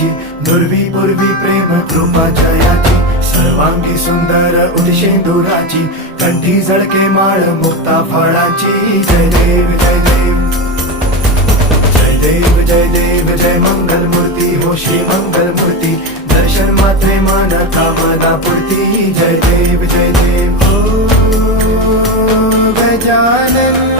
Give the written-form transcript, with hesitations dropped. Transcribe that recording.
जयाची, दुर्वी पूर्वी प्रेम कृपा जयाची, सर्वांगी सुंदर उदिशेंदुराची, कंठी झळके माळ मुक्ता फळाची. जय देव जय देव जय देव जय देव जय मंगल मूर्ती हो श्री मंगल मूर्ती, दर्शन मात्रे मन कामना पूर्ती. जय देव हो गजानन